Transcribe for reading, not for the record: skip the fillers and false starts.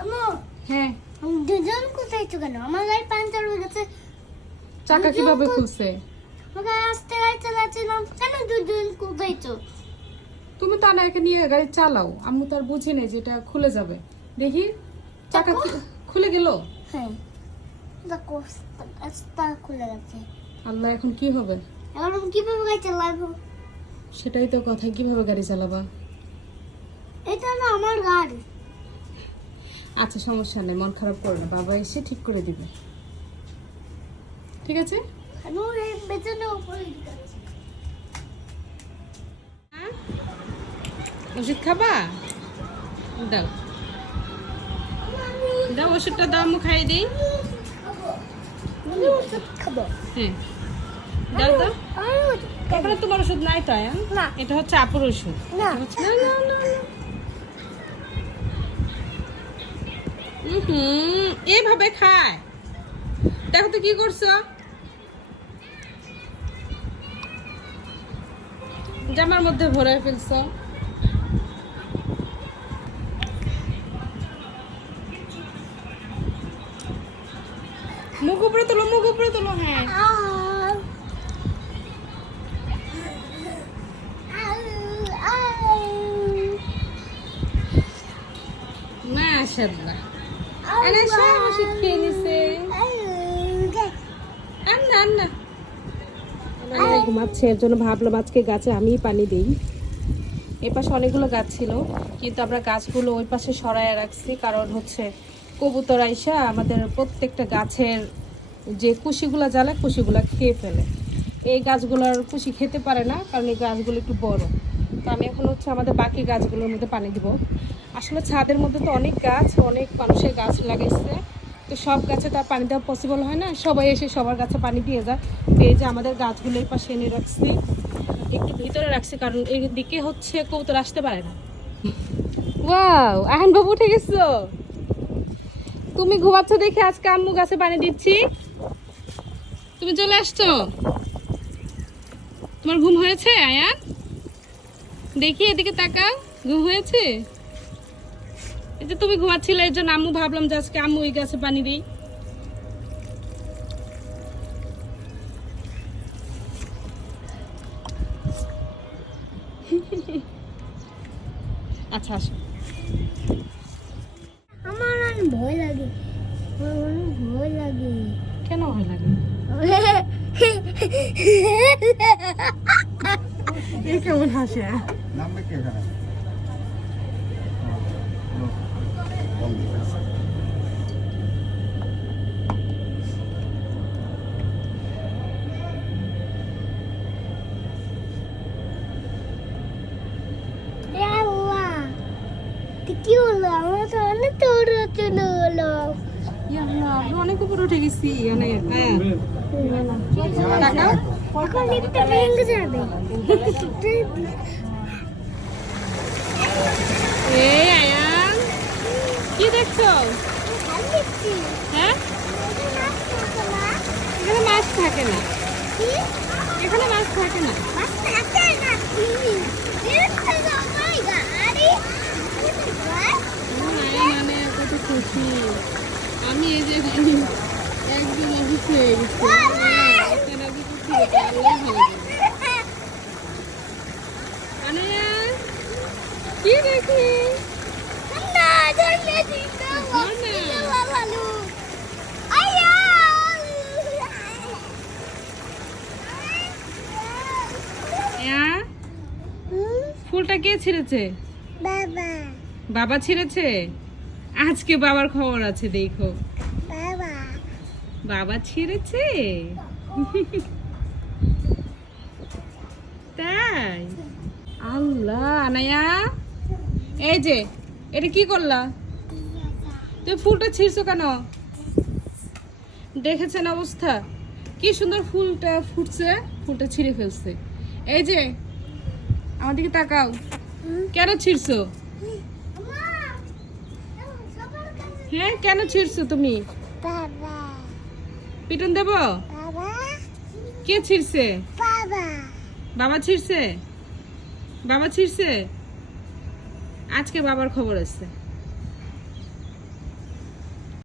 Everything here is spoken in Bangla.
আম্মু হ্যাঁ, দুজন কোথায় তো কেন আমার গাড়ি পাঞ্চার হয়ে গেছে চাকা কিভাবে খুলছে? ওকে আস্তে গাড়ি চালাচ্ছিলাম কেন দুজন কোথায় তো তুমি তো আনাকে নিয়ে গাড়ি চালাও, আম্মু তো আর বুঝি নাই যেটা খুলে যাবে। দেখি চাকা খুলে গেল। হ্যাঁ দেখো রাস্তা খুলে গেছে। আল্লাহ, এখন কি হবে? এখন আমি কিভাবে গাড়ি চালাবো? সেটাই তো কথা, কিভাবে গাড়ি চালাবা? এটা না আমার গাড়ি। আচ্ছা সমস্যা নেই, মন খারাপ করো না, বাবা এসে ঠিক করে দিবে। ঠিক আছে? আমি এই পেছনে উপরে ওষুধ খাবা? দাও দাও, ওষুধটা দাও, আম্মু খাইয়ে দিই। খাবো হ্যাঁ দাও দাও। এখানে তোমার ওষুধ নাই তো আয়ান? না। এটা হচ্ছে আপুর ওষুধ। না। এটা হচ্ছে- না না না না। এভাবে খায়, দেখো তো কি করছো। জামার মধ্যে ভরে ফেলছো। মুখ উপরে তোলো, মুখ উপরে তোলো। হ্যাঁ মাশাআল্লাহ, আরে সব ওষুধ খেয়ে নিছে। আন্না আন্না ঘুমাচ্ছে, এর জন্য ভাবলাম আজকে গাছে আমি পানি দিই। এই পাশে অনেকগুলো গাছ ছিল, কিন্তু আমরা গাছগুলো ওই পাশে সরায় রাখছি, কারণ হচ্ছে কবুতর আইসা আমাদের প্রত্যেকটা গাছের যে কুশিগুলা জ্বালা কুশিগুলা খেয়ে ফেলে। এই গাছগুলোর কুশি খেতে পারে না, কারণ এই গাছগুলো একটু বড়। তো আমি এখন হচ্ছে আমাদের বাকি গাছগুলোর মধ্যে পানি দিব। আসলে ছাদের মধ্যে তো অনেক গাছ, অনেক মানুষের গাছ লাগাইছে, তো সব গাছে তার পানি দেওয়া পসিবল হয় না, সবাই এসে সবার গাছে পানি দিয়ে যায়। পেয়ে যে আমাদের গাছগুলো এই পাশে এনে রাখছি, একটু ভিতরে রাখছি, কারণ এই দিকে হচ্ছে কবুতর আসতে পারে না। ওয়াও, আহান বাবু উঠে গেছো। তুমি ঘুমাচ্ছ দেখে আজকে আম্মু গাছে পানি দিচ্ছি। তুমি চলে আসছো, তোমার ঘুম হয়েছে আয়ান? দেখি এদিকে তাকাও, ঘুম হয়েছে? এই যে তুমি ঘুমাচ্ছিলে, এর জন্য আম্মু ভাবলাম যে আজকে আম্মু ওই গাছে পানি দিই। আচ্ছা আসো। আমার অনেক ভয় লাগে, আমার অনেক ভয় লাগে। কেন ভয় লাগে? এ কেমন হাসে? নামবে কি এখানে? এ আল্লাহ, এটা কি হলো? আমার তো অনেক দৌড়ানো হলো। আমরা অনেক উপরে উঠে গেছি, অনেক। হ্যাঁ তাকাও। এখন লিফটটা ভেঙে যাবে। এই আয়ান, কি দেখছো? হ্যাঁ, এখানে মাছ থাকে না, এখানে মাছ থাকে না। মানে কত খুশি আমি, এই যে একদম অসুস্থ হয়ে গেছি। কি দেখি? ফুলটা কে ছিঁড়েছে? বাবা বাবা ছিঁড়েছে? আজকে বাবার খবর আছে, দেখো। বাবা বাবা ছিঁড়েছে? তাই? আল্লাহ, আনায়া এই যে এটা কি করলা? তুমি ফুলটা ছিঁড়ছো কেন? দেখেছেন অবস্থা, কি সুন্দর ফুলটা ফুটছে, ফুলটা ছিঁড়ে ফেলছে। এই যে আমার দিকে তাকাও, কেন ছিঁড়ছো? হ্যাঁ কেন ছিঁড়ছো তুমি? বাবা পিটন দেব? বাবা কে ছিঁড়ছে? বাবা বাবা ছিঁড়ছে? বাবা ছিঁড়ছে? আজকে বাবার খবর আছে।